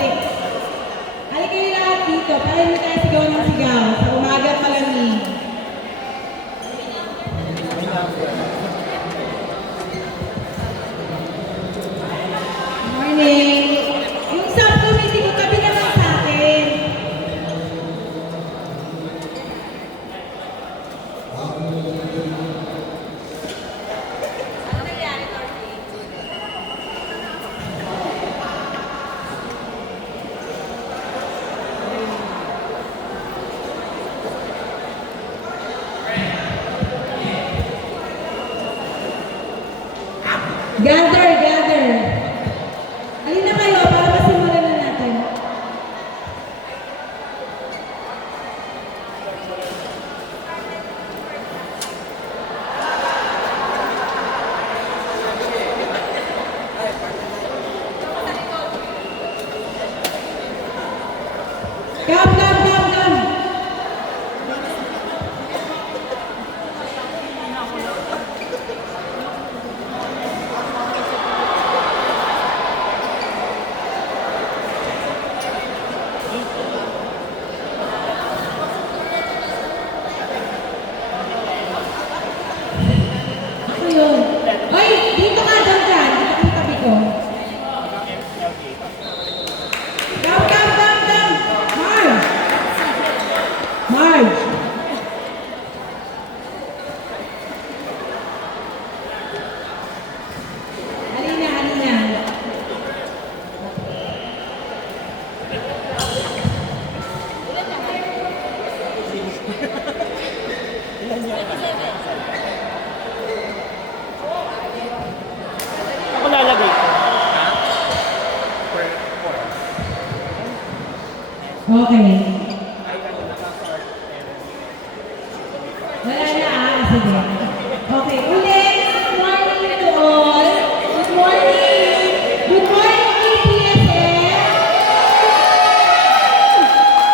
music. Halika kayo lahat dito para hindi tayo sigaw ng sigaw sa umaga at malamig. Morning. Yung subcommittee ko, tabi naman sa akin. Gather, gather. Alin na kayo para masimulan na natin. Come, come, come, come. Ako yun. Oy, dito ka, dyan ka. Dito ka tabi ko. Come, come, come, come. Marge. Marge. Halina, halina. Ako lalagay ko. Okay. Wala na sige. Okay, ulit. Good morning to all. Good morning. Good morning, APSM.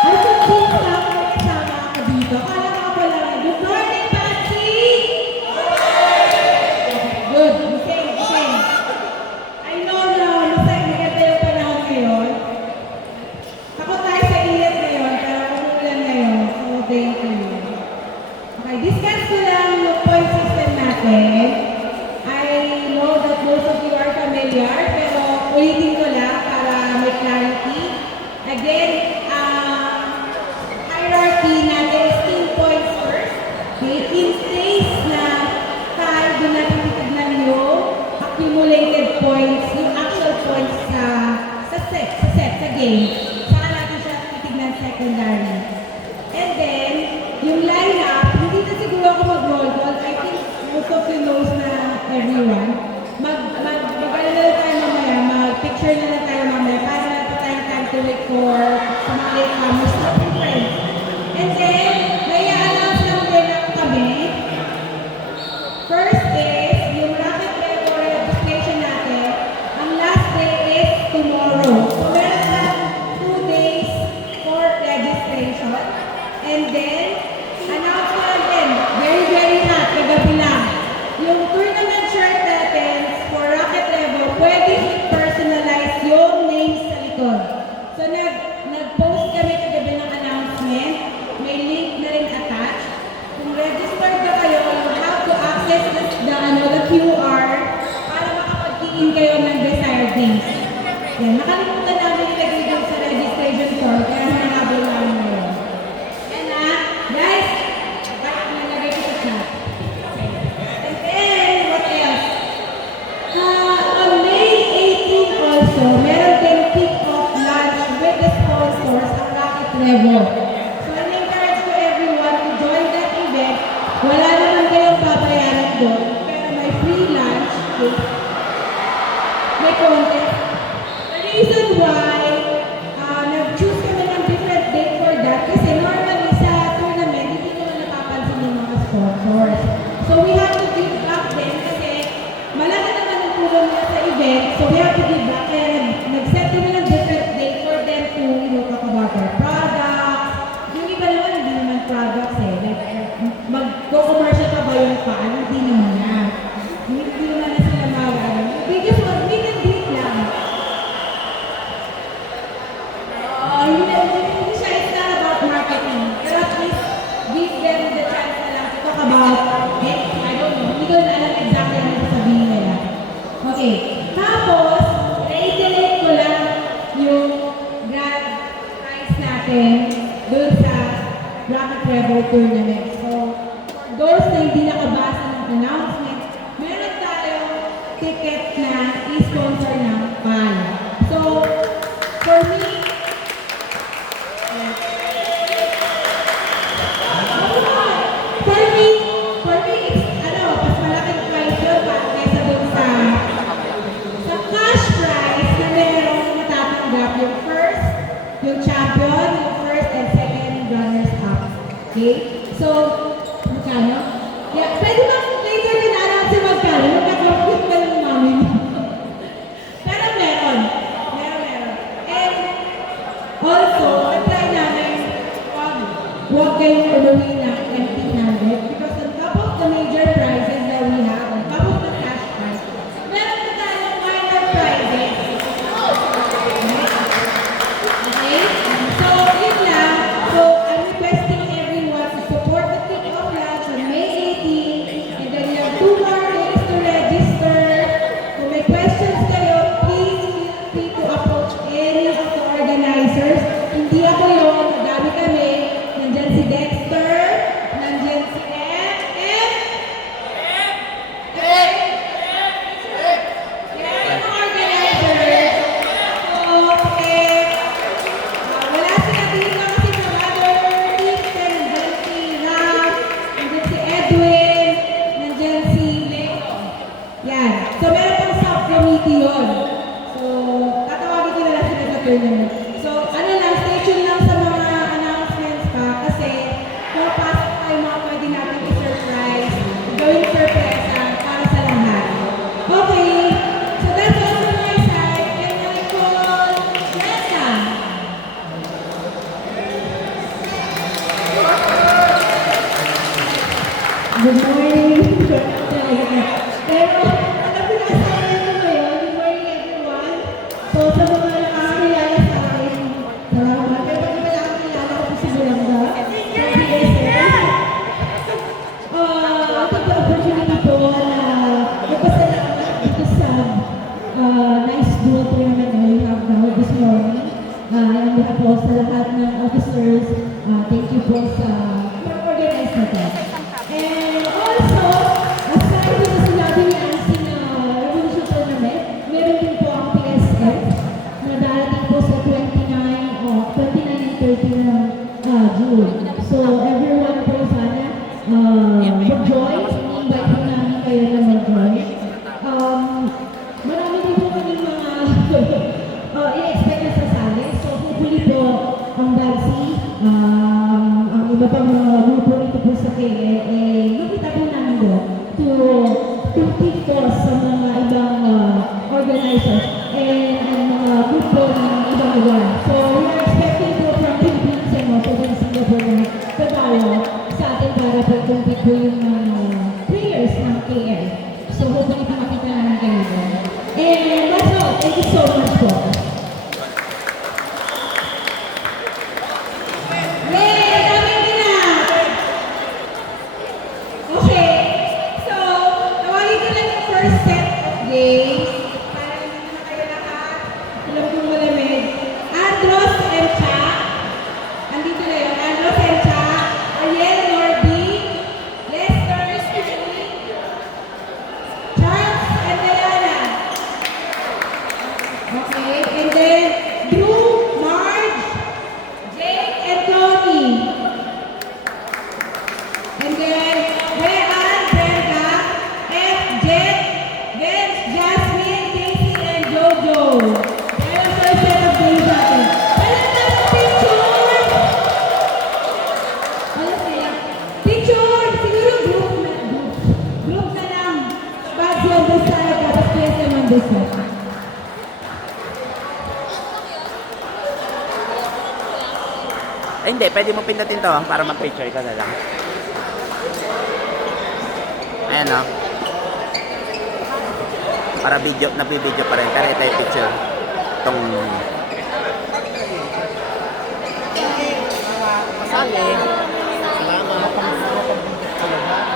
Ay, kung dito lang may kasama ako dito. Kala ko pala. Good morning, Patsy. Good. Same, same. I know na maganda yung panahon ngayon. Ako tayo sa init ngayon, pero umuulan ngayon. So, thank you. Okay, discuss ko lang yung point system natin. I know that most of you are familiar, pero ulitin ko lang para may clarity. Again, hierarchy natin is 10 points first. Okay, in case na tayo doon natin titignan yung accumulated points, yung actual points sa game. Saka natin siya titignan secondary. And then, yung lineup, hindi na siguro ako mag-roll call. I think most of you knows na everyone. Mag-ano na lang tayo mamaya, mag-picture na lang tayo mamaya para na pa tayong time to wait for sa mga latecomers natin friends. And then, may i-announce lang din ang kami. First is, yung Rocket Revo registration natin, ang last day is tomorrow. So, meron lang 2 days for registration. And then, announce ko lang din, very, very hot, kagabi lang. Yung tournament shirt natin for Rocket Revo, pwede i-personalize yung names sa likod. So, nag-post kami kagabi ng announcement. May link na rin attached. Kung registered na kayo, you have to access the QR para makapag-key-in kayo ng desired names. Yan, nakalimutan namin ilagay doon sa registration form, kaya nanabol namin ngayon. And guys, bakit nalagay ko sa chat? And then, what else? On May 18 also, meron din kick-off lunch with the sponsors ang Rocket Revo. So, I encourage to everyone to join that event. Wala naman kayong babayaran doon, pero may free lunch, may contest. The reason why nag-choose kami ng different date for that, kasi normally sa tournament, hindi naman napapansin yung mga sponsors. So, we have to give back din kasi malaki naman ang tulong nila sa event, so we have to give back. Kaya nag-set kami ng different date for them to talk about their products, natin dun sa Rocket Rebel Tournament. So, for those na hindi nakabasa ng announcement, meron tayong ticket na i-sponsor ng PAL. So, for me, it's, mas malaking prize yun kaysa dun sa cash prize na merong matatanggap yung first, yung champion, yung first and second runners up. Okay? So, magkano? Yeah, pwede ba later din na-announce yung magkano? Magkakapit ka lang namin. Pero meron. And also, apply namin huwag kayong umuwi ng empty-handed because on top of the major prizes that we have, on top of the cash prize, meron na tayong minor prizes. Okay? So, yun lang. So, I'm requesting everyone to support the kick-off lunch on May 18, and then you have 2 more days to register. Kung may questions kayo, please feel free to approach any of the organizers. Hindi ako yun, madami kami. Nandyan si Dexter, nandyan si F. Yan ang organizers. So, wala sila dito kasi sa other teams. Nandyan si Raf, nandyan si Edwin, nandyan si Leo. Yan. So, meron pang sub-committee yun. So, tatawagin ko na lang sila sa tournament. So, ano lang, stay tuned lang sa mga announcements pa kasi papasok tayo mga pwede natin i-surprise, gawing surpresa para sa lahat. Okay, so that's all from my side. And I call Greta. Good morning. Pero, alam ko na sa akin mo ngayon. Good morning everyone. So, sa mga nakakilala sa akin, salamat. Pero pag wala akong kilala ko si Bulanda, sa BSN. Ito po opportunity po na magpasalamat dito sa nice dual tournament na we have now this morning. And po sa lahat ng officers, thank you po sa pag-organize na to. And also, aside po sa sinabi ni Ansi na Revolution Tournament, meron din po ang PSF na darating po sa 29 and 30 ng June. So, everyone po sana mag-join. I-invite po namin kayo na mag-join. Marami din po kami mga i-expect na sasali. So, hopefully po ang Bagsi, ang iba pang mga grupo ito po sa KLA, nakita po namin doon to compete po sa mga ibang organizers and mga grupo ng ibang lugar. So, we are expecting po from Philippines and also from Singapore na kadayo sa atin para pag-compete po yung players ng KL. So, hopefully po makita namin kayo doon. And that's all. Thank you so much po. Ay, hindi, pwede mo pindutin to para mag-picture ka na lang. Ayan o. Para video, nabibideo pa rin. Pero ito yung picture. Itong... Masali. Salamat.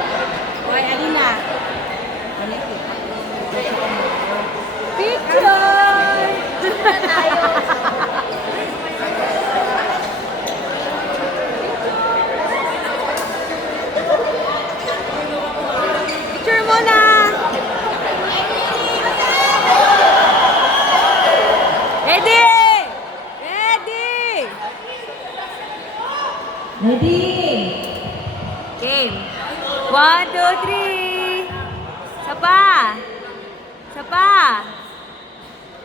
Ay, Alina. Picture! Ready? Game. 1, 2, 3. Sapa. Sapa.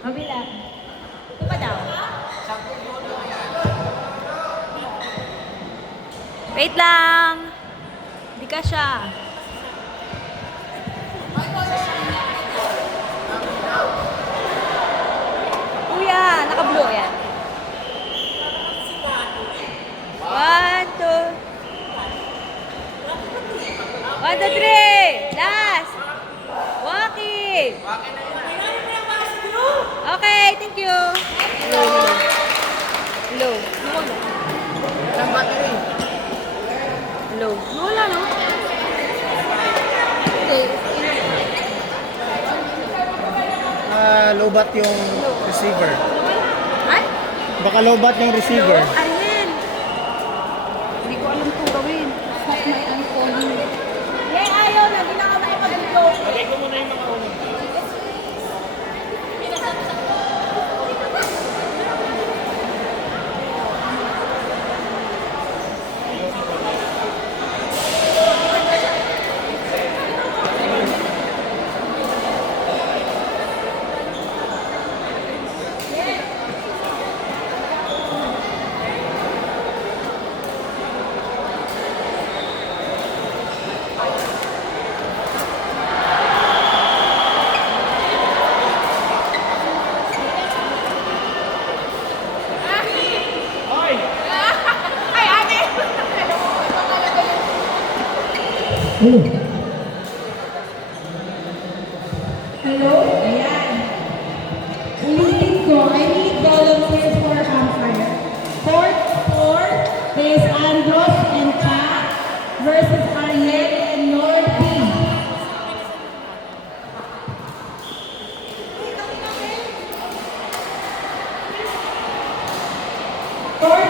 Kabila. Ito pa daw. Wait lang. Hindi ka siya. Kuya, naka-blue yan. 1, 2. 1, 2, 3. Last. Walking. Okay, thank you. Hello, hello. Hello. Hello. Wala, no? Okay. Lobat yung receiver. Ay? Baka lobat yung receiver. Arjen. Hindi ko alam kung gawin. Stop my unfollow. Yay, ayaw na. Hindi na ka makipag-upload. Lagay ko muna yung mga unang. Hello? Ayan. Ulitin ko, I need volunteers for campfire. Court 4 is Andros and Cha versus Ariel and Norby. Court